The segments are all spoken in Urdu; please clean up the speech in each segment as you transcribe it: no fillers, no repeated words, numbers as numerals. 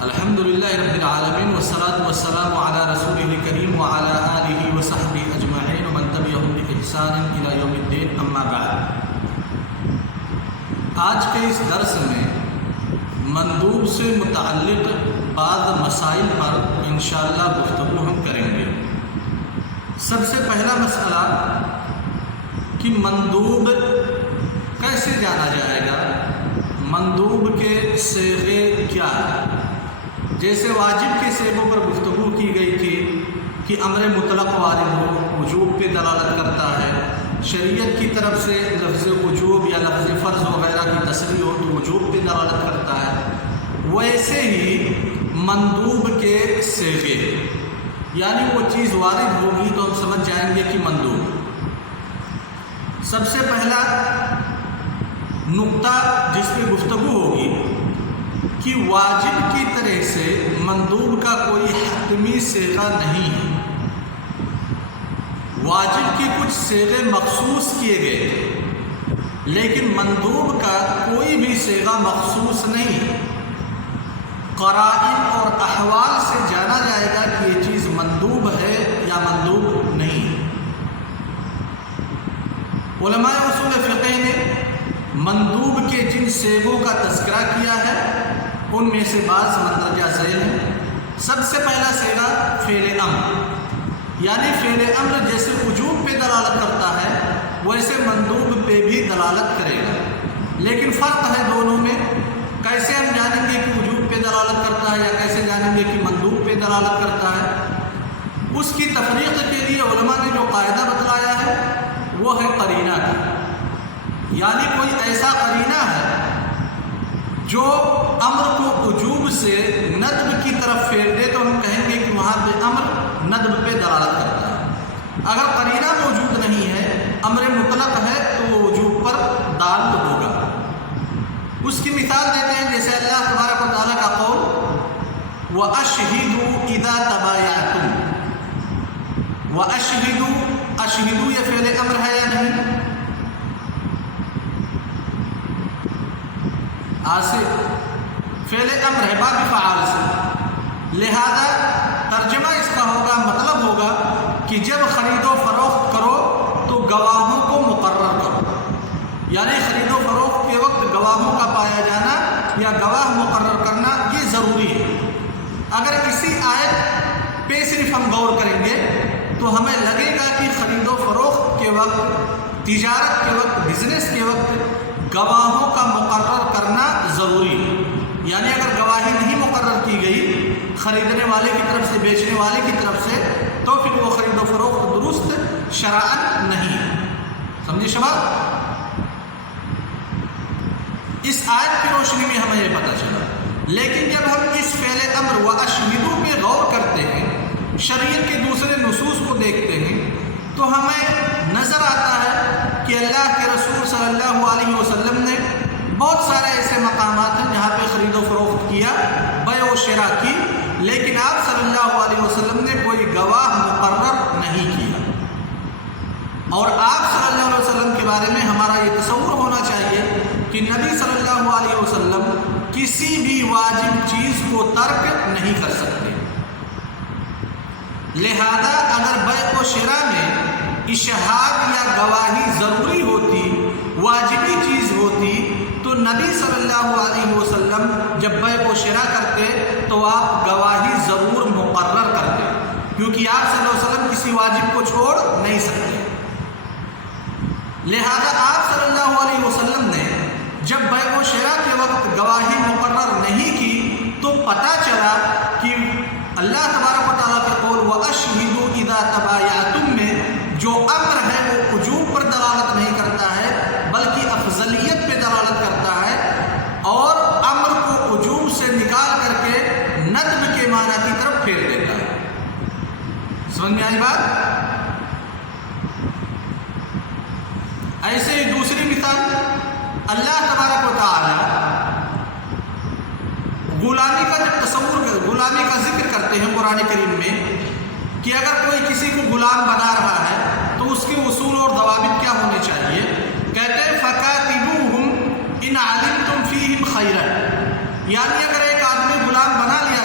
الحمدللہ رب العالمین والصلاة والسلام علی رسولہ الکریم وعلی آلہ وصحبہ اجمعین ومن تبعہم بإحسان الی یوم الدین، اما بعد۔ آج کے اس درس میں مندوب سے متعلق بعض مسائل پر انشاءاللہ گفتگو ہم کریں گے۔ سب سے پہلا مسئلہ کہ مندوب کیسے جانا جائے گا، مندوب کے صیغے کیا ہیں۔ جیسے واجب کے صیغوں پر گفتگو کی گئی تھی کہ امر مطلق وارد ہو، وجوب پہ دلالت کرتا ہے، شریعت کی طرف سے لفظ وجوب یا لفظ فرض وغیرہ کی تصریح ہو تو وجوب پہ دلالت کرتا ہے، ویسے ہی مندوب کے صیغے، یعنی وہ چیز وارد ہوگی تو ہم سمجھ جائیں گے کہ مندوب۔ سب سے پہلا نقطہ جس پہ گفتگو ہوگی کہ واجب کی طرح سے مندوب کا کوئی حتمی صیغہ نہیں ہے۔ واجب کی کچھ صیغے مخصوص کیے گئے تھے، لیکن مندوب کا کوئی بھی صیغہ مخصوص نہیں ہے۔ قرائن اور احوال سے جانا جائے گا کہ یہ چیز مندوب ہے یا مندوب نہیں ہے۔ علماء اصول فقہ نے مندوب کے جن صیغوں کا تذکرہ کیا ہے ان میں سے بعض مندرجہ ذیل ہیں۔ سب سے پہلا صیغہ فعل امر، یعنی فعل امر جیسے وجوب پہ دلالت کرتا ہے ویسے مندوب پہ بھی دلالت کرے گا، لیکن فرق ہے دونوں میں۔ کیسے ہم جانیں گے کہ وجوب پہ دلالت کرتا ہے یا کیسے جانیں گے کہ مندوب پہ دلالت کرتا ہے، اس کی تفریق کے لیے علماء نے جو قاعدہ بتلایا ہے وہ ہے قرینہ کا، یعنی کوئی ایسا قرینہ ہے جو امر کو وجوب سے ندب کی طرف پھیر دے تو ہم کہیں گے کہ وہاں پہ امر ندب پہ دلالت کرتا ہے۔ اگر قرینہ موجود نہیں ہے، امر مطلق ہے تو وہ وجوب پر دال ہوگا۔ اس کی مثال دیتے ہیں، جیسے اللہ تبارک و تعالیٰ کا قول وَأَشْهِدُوا إِذَا تَبَايَعْتُمْ۔ وَأَشْهِدُوا، اشہدوا یہ فعل امر ہے یا نہیں؟ فعل امر ہے باب فعال سے، لہذا ترجمہ اس کا ہوگا، مطلب ہوگا کہ جب خرید و فروخت کرو تو گواہوں کو مقرر کرو، یعنی خرید و فروخت کے وقت گواہوں کا پایا جانا یا گواہ مقرر کرنا یہ ضروری ہے۔ اگر اسی آیت پہ صرف ہم غور کریں گے تو ہمیں لگے گا کہ خرید و فروخت کے وقت، تجارت کے وقت، بزنس کے وقت گواہوں کا مقرر کرنا ضروری ہے، یعنی اگر گواہی نہیں مقرر کی گئی خریدنے والے کی طرف سے، بیچنے والے کی طرف سے، تو پھر وہ خرید و فروخت درست شرعاً نہیں ہے۔ سمجھے شباب؟ اس آیت کی روشنی میں ہمیں یہ پتہ چلا، لیکن جب ہم اس فعل امر وَأَشْهِدُوا پہ غور کرتے ہیں، شریعت کے دوسرے نصوص کو دیکھتے ہیں تو ہمیں نظر آتا ہے کہ اللہ کے رسول صلی اللہ علیہ وسلم نے بہت سارے ایسے مقامات ہیں جہاں پہ خرید و فروخت کیا، بیع و شراء کی، لیکن آپ صلی اللہ علیہ وسلم نے کوئی گواہ مقرر نہیں کیا۔ اور آپ صلی اللہ علیہ وسلم کے بارے میں ہمارا یہ تصور ہونا چاہیے کہ نبی صلی اللہ علیہ وسلم کسی بھی واجب چیز کو ترک نہیں کر سکتے، لہذا اگر بیع و شراء میں اشہاد یا گواہی ضروری ہوتی، واجبی چیز ہوتی، تو نبی صلی اللہ علیہ وسلم جب بیع و شراء کرتے تو آپ گواہی ضرور مقرر کرتے، کیونکہ آپ صلی اللہ علیہ وسلم کسی واجب کو چھوڑ نہیں سکتے۔ لہذا آپ صلی اللہ علیہ وسلم نے جب بیع و شراء کے وقت گواہی مقرر نہیں کی تو پتہ چلا کہ اللہ تبارک و تعالیٰ کے قول وَأَشْهِدُوا إِذَا تَبَايَعْتُمْ میں جو امر ہے وہ وجوب پر دلالت نہیں کرتا ہے بلکہ افضلیت پہ دلالت کرتا ہے، اور امر کو وجوب سے نکال کر کے ندب کے معنی کی طرف پھیر دیتا ہے۔ سمجھ میں آئی بات؟ ایسے ہی دوسری مثال، اللہ تبارک و تعالیٰ غلامی کا جب تصور، غلامی کا ذکر کرتے ہیں قرآن کریم میں کہ اگر کوئی کسی کو غلام بنا رہا ہے تو اس کے اصول اور ضوابط کیا ہونے چاہیے، کہتے ہیں فَقَاتِلُوهُمْ إِنْ عَلِمْتُمْ فِيهِمْ خَيْرًا، یعنی اگر ایک آدمی غلام بنا لیا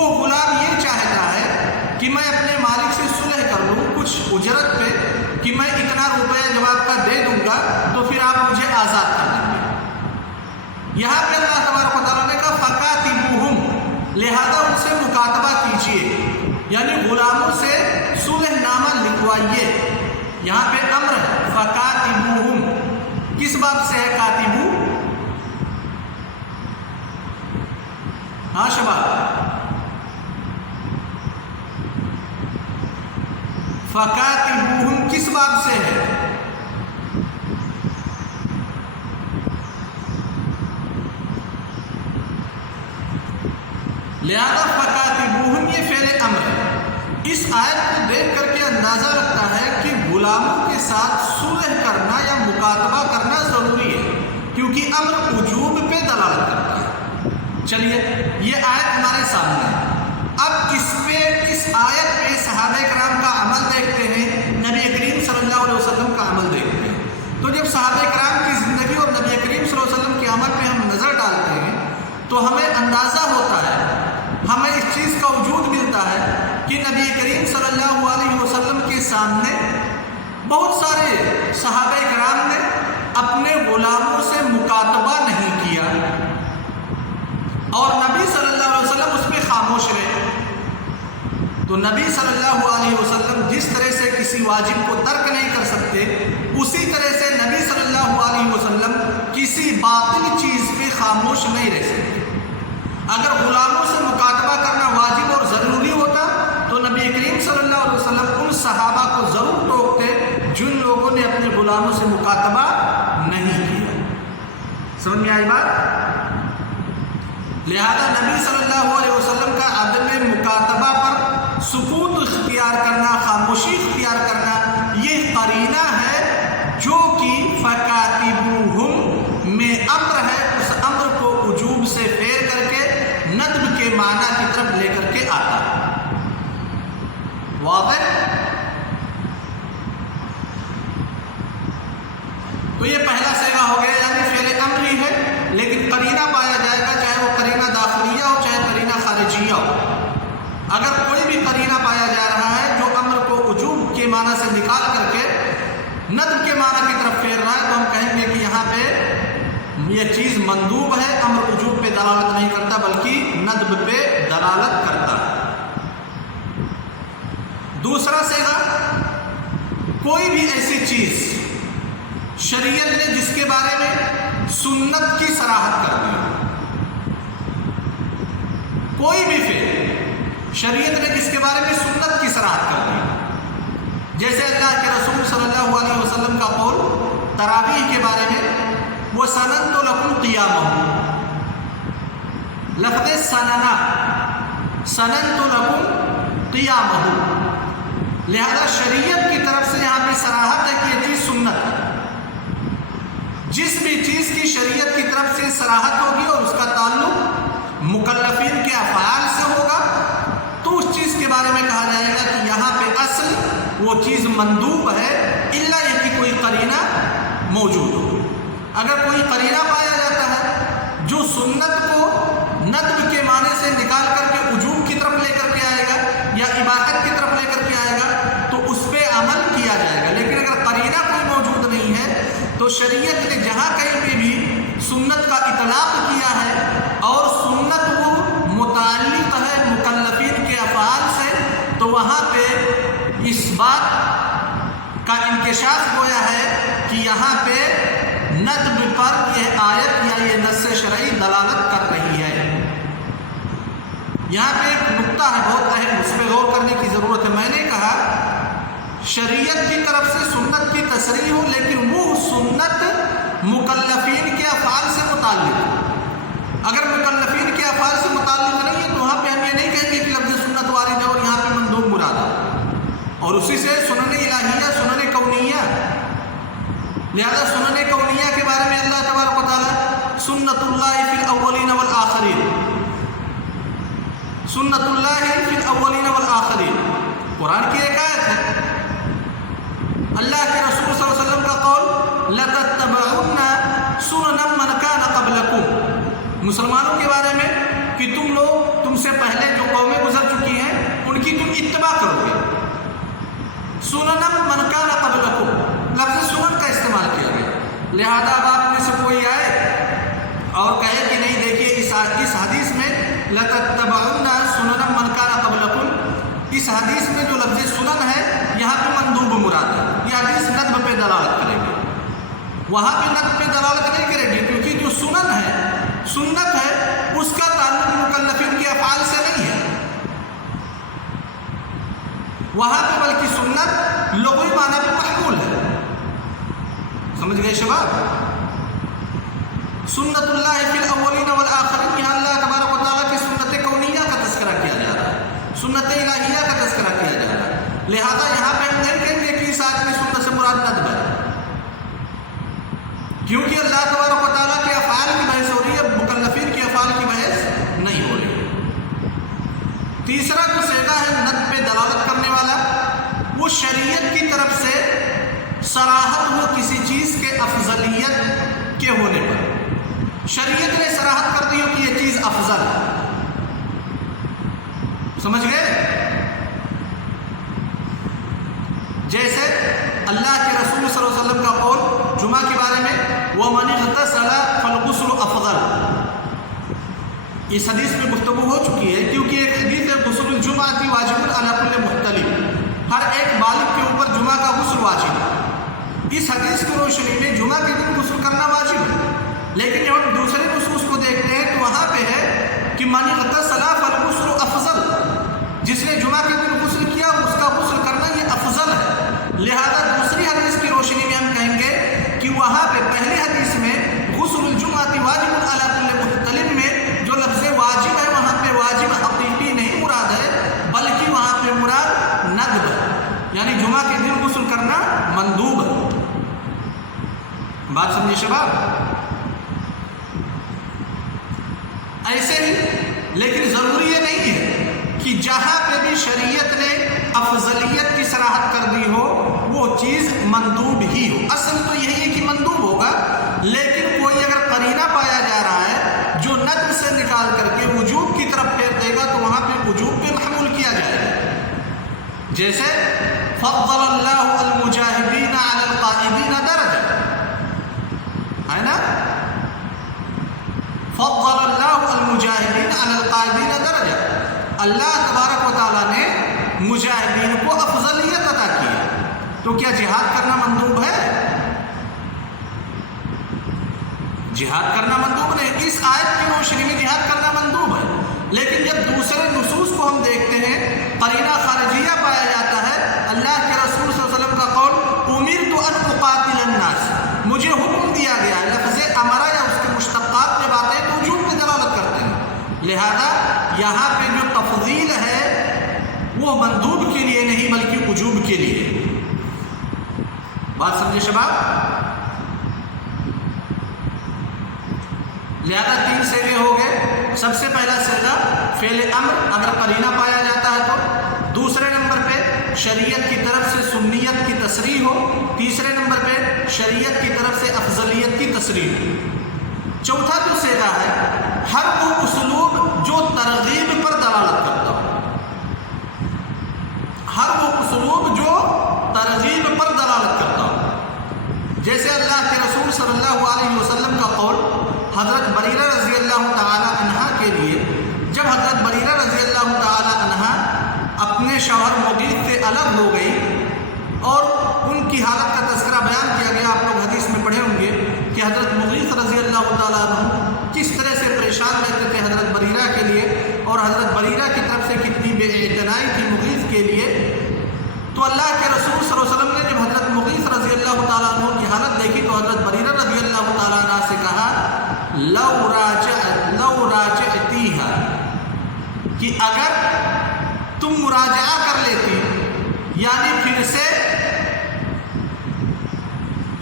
وہ غلام یہ چاہتا ہے کہ میں اپنے مالک سے صلح کر لوں کچھ اجرت پہ، کہ میں اتنا روپیہ جب آپ کا دے دوں گا تو پھر آپ مجھے آزاد کر دیں گے۔ یہاں پہ اللہ تبارک و تعالیٰ نے کہا فَقَاتِبُوهُمْ، لہذا ان سے مکاتبہ کیجئے، یعنی غلاموں سے صلح نامہ لکھوائیے۔ یہاں پہ امر ہے فَقَاتِبُوهُمْ، کس باب سے ہے کاتبو؟ ہاں شباب، فَقَاتِبُوهُمْ کس باب سے ہے؟ لہذا فَقَاتِبُوهُمْ یہ فعل امر ہے۔ اس آیت کو دیکھ کر کے اندازہ لگتا ہے کہ غلاموں کے ساتھ صلح کرنا یا مکاتبہ کرنا ضروری ہے، کیونکہ امر وجوب پہ دلالت کرتا ہے۔ چلیے یہ آیت ہمارے سامنے ہے۔ اب اس آیت پہ صحابہ کرام کا عمل دیکھتے ہیں، نبی کریم صلی اللہ علیہ وسلم کا عمل دیکھتے ہیں۔ تو جب صحابہ کرام کی زندگی اور نبی کریم صلی اللہ علیہ وسلم کے عمل پہ ہم نظر ڈالتے ہیں تو ہمیں اندازہ ہوتا ہے، ہمیں اس چیز کا وجود ملتا ہے کہ نبی کریم صلی اللہ علیہ وسلم کے سامنے بہت سارے صحابہ کرام نے اپنے غلاموں سے مکاتبہ نہیں کیا، اور نبی صلی اللہ علیہ وسلم اس پہ خاموش رہے۔ تو نبی صلی اللہ علیہ وسلم جس طرح سے کسی واجب کو ترک نہیں کر سکتے، اسی طرح سے نبی صلی اللہ علیہ وسلم کسی باطل چیز پہ خاموش نہیں رہ سکتے۔ اگر غلاموں سے مکاتبہ کرنا واجب اور ضروری ہوتا تو نبی کریم صلی اللہ علیہ وسلم ان صحابہ کو ضرور ٹوکتے جن لوگوں نے اپنے غلاموں سے مکاتبہ نہیں کیا۔ سمجھ میں آئی بات؟ لہذا نبی صلی اللہ علیہ وسلم کا عدم مکاتبہ پر سکوت اختیار کرنا، خاموشی اختیار کرنا، یہ قرینہ ہے جو کہ فَقَاتِبُوهُمْ میں امر ہے، اس امر کو وجوب سے پھیر کر کے ندب کے معنی کی طرف لے کر کے آتا ہے۔ واضح؟ تو یہ پہلا صیغہ ہو گیا، یعنی فعل امر ہی ہے لیکن قرینہ پایا جائے گا، چاہے وہ قرینہ داخلیہ ہو چاہے قرینہ خارجیہ ہو۔ اگر کوئی بھی قرینہ پایا جا رہا ہے جو امر کو وجوب کے معنی سے نکال کر کے ندب کے معنی کی طرف پھیر رہا ہے تو ہم کہیں گے کہ یہاں پہ یہ چیز مندوب ہے، امر وجوب پہ دلالت نہیں کرتا بلکہ ندب پہ دلالت کرتا ہے۔ دوسرا صیغہ، کوئی بھی ایسی چیز شریعت نے جس کے بارے میں سنت کی صراحت کر دی، کوئی بھی فعل شریعت نے جس کے بارے میں سنت کی صراحت کر دی، جیسے اللہ کے رسول صلی اللہ علیہ وسلم کا قول تراویح کے بارے میں وَسَنَنْتُ لَكُمْ قِيَامَهُ، لفظ سننا، سننت لکم قیامہ، لہذا شریعت کی طرف سے یہاں پہ صراحت ہے کہ یہ چیز سنت ہے۔ جس بھی چیز کی شریعت کی طرف سے صراحت ہوگی اور اس کا تعلق مکلفین کے افعال سے ہوگا تو اس چیز کے بارے میں کہا جائے گا کہ یہاں پہ اصل وہ چیز مندوب ہے، الا یہ کہ کوئی قرینہ موجود ہو۔ اگر کوئی قرینہ پایا جاتا ہے جو سنت کو ندب کے معنی سے نکال کر کے وجوب کی طرف لے کر کے آئے گا یا اباحت کی طرف لے کر کے آئے گا تو اس پہ عمل کیا جائے گا، لیکن اگر قرینہ کوئی موجود نہیں ہے تو شریعت نے جہاں کہیں پہ بھی سنت کا اطلاق کیا ہے اور سنت وہ متعلق ہے مکلفین کے افعال سے تو وہاں پہ اس بات کا انکشاف گویا ہے کہ یہاں پہ ندب پر یہ آیت یا یہ نص شرعی دلالت کر رہی ہے۔ یہاں پہ ایک نقطہ ہے بہت اہم، اس پہ غور کرنے کی ضرورت ہے۔ میں نے کہا شریعت کی طرف سے سنت کی تصریح ہو لیکن وہ سنت مکلفین کے افعال سے متعلق ہے۔ اگر مکلفین کے افعال سے متعلق نہیں ہے تو وہاں پہ ہم یہ نہیں کہیں گے کہ لفظ سنت وارد ہے اور یہاں پہ مندوب مراد ہے، اور اسی سے سنن الہیہ، سنن کونیہ، لہذا سنن کونیہ کے بارے میں اللہ تبارک و تعالیٰ سنت اللہ فی الاولین والآخرین، سنت اللہ فی الاولین والآخرین قرآن کی ایک آیت ہے۔ اللہ کے رسول صلی اللہ علیہ وسلم کا قول لَتَتَّبَعُنَّ سُنَنَ مَنْ كَانَ قَبْلَكُمْ، مسلمانوں کے بارے میں کہ تم لوگ تم سے پہلے جو قومیں گزر چکی ہیں ان کی تم اتباع کرو گے. سنن من کان قبلکم، لفظ سنن کا استعمال کیا گیا. لہذا اب آپ میں سے کوئی آئے اور کہے کہ نہیں دیکھیے اس حدیث میں لتتبعن سنن من کان قبلکم، اس حدیث میں جو لفظ سنن ہے یہاں پہ مندوب مراد ہے. یہ حدیث ندب پہ دلالت کرے گی، وہاں پہ ندب پہ دلالت نہیں کرے گی، کیونکہ جو سنن ہے سنت ہے اس کا تعلق مکلفین کے افعال سے نہیں ہے وہاں پہ، بلکہ سنت لغوی معنی پہ محمول ہے. سمجھ گئے شباب؟ سنت اللہ فی الاولین والآخرین، یہاں اللہ تبارک و تعالیٰ کی سنت کونیہ کا تذکرہ کیا جا رہا ہے، سنت الہیہ کا تذکرہ کیا جا رہا ہے. لہذا یہاں پہ ہم نہیں کہیں گے کہ اس آیت میں سنت سے مراد ندب ہے، کیونکہ اللہ تبارک و تعالیٰ کے افعال کی بحث ہو رہی ہے، مکلفین کے افعال کی بحث نہیں ہو رہی ہے. تیسرا جو صیغہ ہے ندب پہ دلالت کرنے والا، وہ شریعت کی طرف سے صراحت ہو کسی چیز کے افضلیت کے ہونے پر، شریعت نے صراحت کر دی ہو کہ یہ چیز افضل ہے. سمجھ گئے؟ جیسے اللہ کے رسول صلی اللہ علیہ وسلم کا قول جمعہ کے بارے میں وَمَنِ اغْتَسَلَ فَالْغُسْلُ أَفْضَلُ، اس حدیث میں گفتگو ہو چکی ہے، کیونکہ ایک حدیث ہے غسل الجمعۃ واجب علی کل محتلم، ہر ایک بالغ کے اوپر جمعہ کا غسل واجب ہے. اس حدیث کی روشنی میں جمعہ کے دن غسل کرنا واجب ہے، لیکن جب ہم دوسرے نصوص کو دیکھتے ہیں تو وہاں پہ ہے کہ مَنِ اغْتَسَلَ فَالْغُسْلُ أَفْضَلُ، جس نے جمعہ کے دن غسل کیا اس کا غسل کرنا یہ افضل ہے. لہذا دوسری حدیث کی روشنی میں ہم کہیں گے کہ وہاں پہ پہلی حدیث میں غسل الجمعۃ واجب علی کل محتلم میں جو لفظ واجب ہے وہاں پہ واجب حقیقی نہیں مراد ہے، بلکہ وہاں پہ مراد ندب ہے، یعنی جمعہ کے دن غسل کرنا مندوب ہے. بات سمجھے شباب؟ ایسے ہی لیکن ضروری یہ نہیں ہے کہ جہاں پہ بھی شریعت نے افضلیت کی صراحت کر دی ہو وہ چیز مندوب ہی ہو. اصل تو یہی ہے کہ مندوب ہوگا، لیکن کوئی اگر قرینہ پایا جا رہا ہے جو ندب سے نکال کر کے وجوب کی طرف پھیر دے گا تو وہاں پہ وجوب پہ محمول کیا جائے گا. جیسے فضل اللہ المجاہدین علی القائدین درجہ ہے نا، فضل اللہ المجاہدین علی القائدین درجہ، اللہ تبارک و تعالیٰ نے مجاہدین کو افضلیت عطا کی ہے. تو کیا جہاد کرنا مندوب ہے؟ جہاد کرنا مندوب نہیں. اس آیت کی روشنی میں جہاد کرنا مندوب ہے، لیکن جب دوسرے نصوص کو ہم دیکھتے ہیں قرینہ خارجیہ پایا جاتا ہے. اللہ کے رسول صلی اللہ علیہ وسلم کا قول امرت ان اقاتل الناس، مجھے حکم دیا گیا ہے. لفظ امرا یا اس کے مشتقات جب آتے ہیں تو وجوب پہ دلالت کرتے ہیں. لہذا یہاں پہ جو تفضیل ہے وہ مندوب کے لیے نہیں بلکہ وجوب کے لیے. بات سمجھے شباب؟ لہذا 3 صیغے ہو گئے. سب سے پہلا صیغہ فعل امر اگر قرینہ پایا جاتا ہے تو، دوسرے نمبر پہ شریعت کی طرف سے سنیت کی تصریح ہو، تیسرے نمبر پہ شریعت کی طرف سے افضلیت کی تصریح ہو. چوتھا جو صیغہ ہے ہر وہ اسلوب جو ترغیب پر دلالت کرتا ہو، ہر وہ اسلوب جو ترغیب پر دلالت کرتا ہو. جیسے اللہ کے رسول صلی اللہ علیہ وسلم کا قول حضرت بریرہ رضی اللہ تعالی عنہا کے لیے، جب حضرت بریرہ رضی اللہ تعالی عنہا اپنے شوہر مغیث سے الگ ہو گئی اور ان کی حالت کا تذکرہ بیان کیا گیا. آپ لوگ حدیث میں پڑھے ہوں گے کہ حضرت مغیث رضی اللہ تعالیٰ عنہ کس طرح سے پریشان رہتے تھے حضرت بریرہ کے لیے، اور حضرت بریرہ کی طرف سے کتنی بے اعتنائی تھی مغیث کے لیے. تو اللہ کے رسول صلی اللہ علیہ وسلم نے جب حضرت مغیث رضی اللہ تعالیٰ عنہ کی حالت دیکھی تو حضرت بریرہ رضی اللہ تعالیٰ عنہ سے کہا لو راجعتیہا، کہ اگر تم مراجعہ کر لیتی، یعنی پھر سے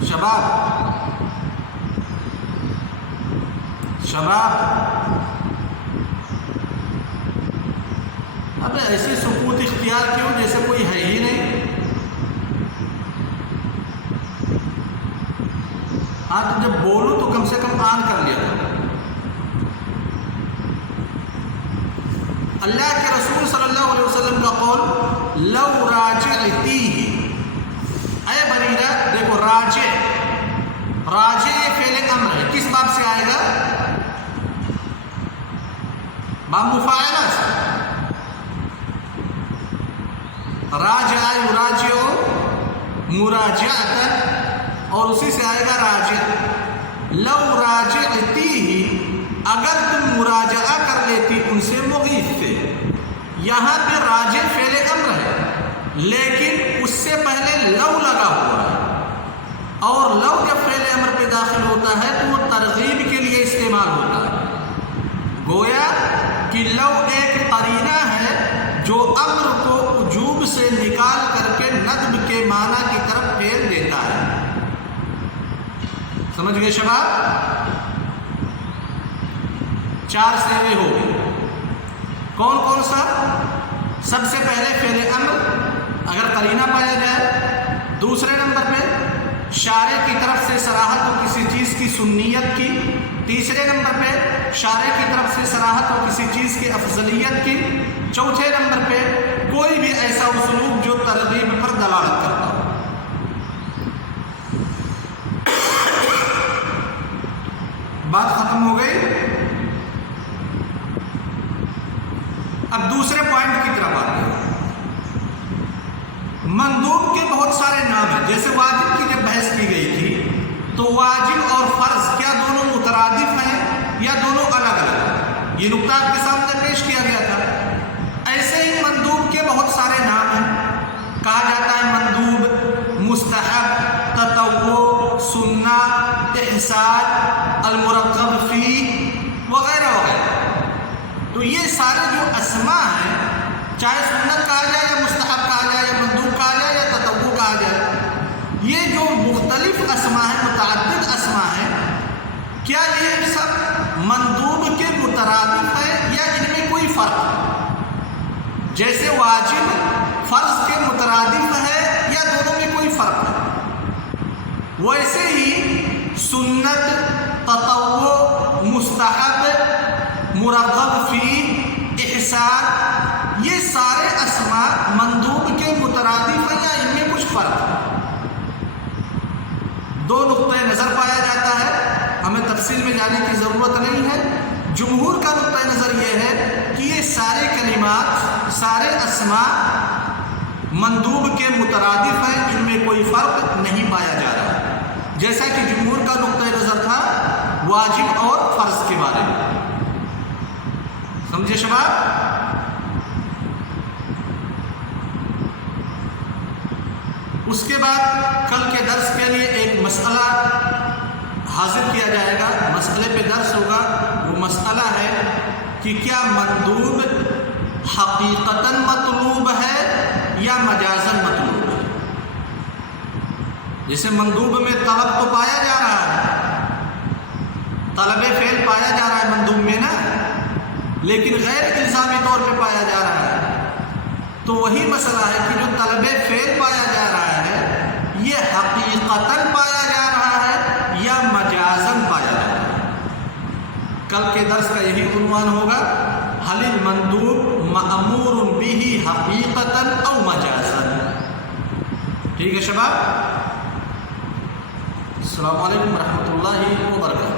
شباب اب ایسی سکوت اختیار کیوں جیسے کوئی ہے ہی نہیں. ہاں تو جب بولوں تو کم سے کم آن کر لیا تھا. اللہ کے رسول صلی اللہ علیہ وسلم کا قول لو راجعتیہ، اے بریرہ، دیکھو راجع یہ فعل امر ہے، کس باب سے آئے گا؟ باب مفاعلہ سے، راجع یراجع مراجعۃ، اور اسی سے آئے گا راجع۔ لو راجعتیہ، اگر تم مراجعہ کر لیتی ان سے مغیث سے، یہاں پہ راجع فعل امر ہے لیکن اس سے پہلے لو لگا ہوا ہے، اور لو جب فعل امر پہ داخل ہوتا ہے تو وہ ترغیب کے لیے استعمال ہوتا ہے، گویا کہ لو ایک قرینہ ہے جو امر کو وجوب سے نکال کر کے ندب کے معنی کی طرف پھیر دیتا ہے۔ سمجھ گئے شباب؟ 4 سیرے ہو گئے، کون کون سا؟ سب سے پہلے فعل امر اگر قرینہ پایا جائے، دوسرے نمبر پہ شارع کی طرف سے صراحت ہو کسی چیز کی سنیت کی، تیسرے نمبر پہ شارع کی طرف سے صراحت ہو کسی چیز کی افضلیت کی، چوتھے نمبر پہ کوئی بھی ایسا اسلوب جو ترغیب پر دلالت کرتا ہو۔ بات ختم ہو گئی، اب دوسرے پوائنٹ کی طرف آتے ہیں۔ مندوب کے بہت سارے نام ہیں، جیسے واجب کی جب بحث کی گئی تھی تو واجب اور فرض کیا دونوں مترادف ہیں یا دونوں الگ الگ ہیں؟ یہ نقطہ آپ کے سامنے پیش کیا گیا تھا۔ ایسے ہی مندوب کے بہت سارے نام ہیں، کہا جاتا ہے مندوب، مستحب، تطوع، سنہ، احسان، المرغب فی، وغیرہ وغیرہ۔ تو یہ سارے جو اسماء ہیں، چاہے سنت کہا جائے یا مستحب کہا جائے یا مندوب کہا جائے یا تطوع کہا جائے، یہ جو مختلف اسماء ہیں، متعدد اسماء ہیں، کیا یہ سب مندوب کے مترادف ہیں یا ان میں کوئی فرق ہے؟ جیسے واجب فرض کے مترادف ہے یا دونوں میں کوئی فرق ہے، ویسے ہی سنت، تطوع، مستحب، مرغب فی، احسان، یہ سارے اسماء مندوب کے مترادف ہیں یا ان میں کچھ فرق ہے؟ 2 نقطۂ نظر پایا جاتا ہے، ہمیں تفصیل میں جانے کی ضرورت نہیں ہے۔ جمہور کا نقطۂ نظر یہ ہے کہ یہ سارے کلمات، سارے اسماء مندوب کے مترادف ہیں، ان میں کوئی فرق نہیں پایا جا رہا، جیسا کہ جمہور کا نقطۂ نظر تھا واجب اور فرض کے بارے میں۔ سمجھے شباب؟ اس کے بعد کل کے درس کے لیے ایک مسئلہ حاضر کیا جائے گا، مسئلے پہ درس ہوگا۔ وہ مسئلہ ہے کہ کیا مندوب حقیقتاً مطلوب ہے یا مجازاً مطلوب ہے؟ جیسے مندوب میں طلب تو پایا جا رہا ہے، طلب فعل پایا جا رہا ہے مندوب میں نا، لیکن غیر الزامی طور پہ پایا جا رہا ہے۔ تو وہی مسئلہ ہے کہ جو طلب فعل پایا جا رہا ہے یہ حقیقتاً پایا جا رہا ہے یا مجازاً پایا جا رہا ہے۔ کل کے درس کا یہی عنوان ہوگا، هل المندوب مأمور به حقیقتاً او مجازاً۔ ٹھیک ہے شباب؟ السلام علیکم ورحمۃ اللہ وبرکاتہ۔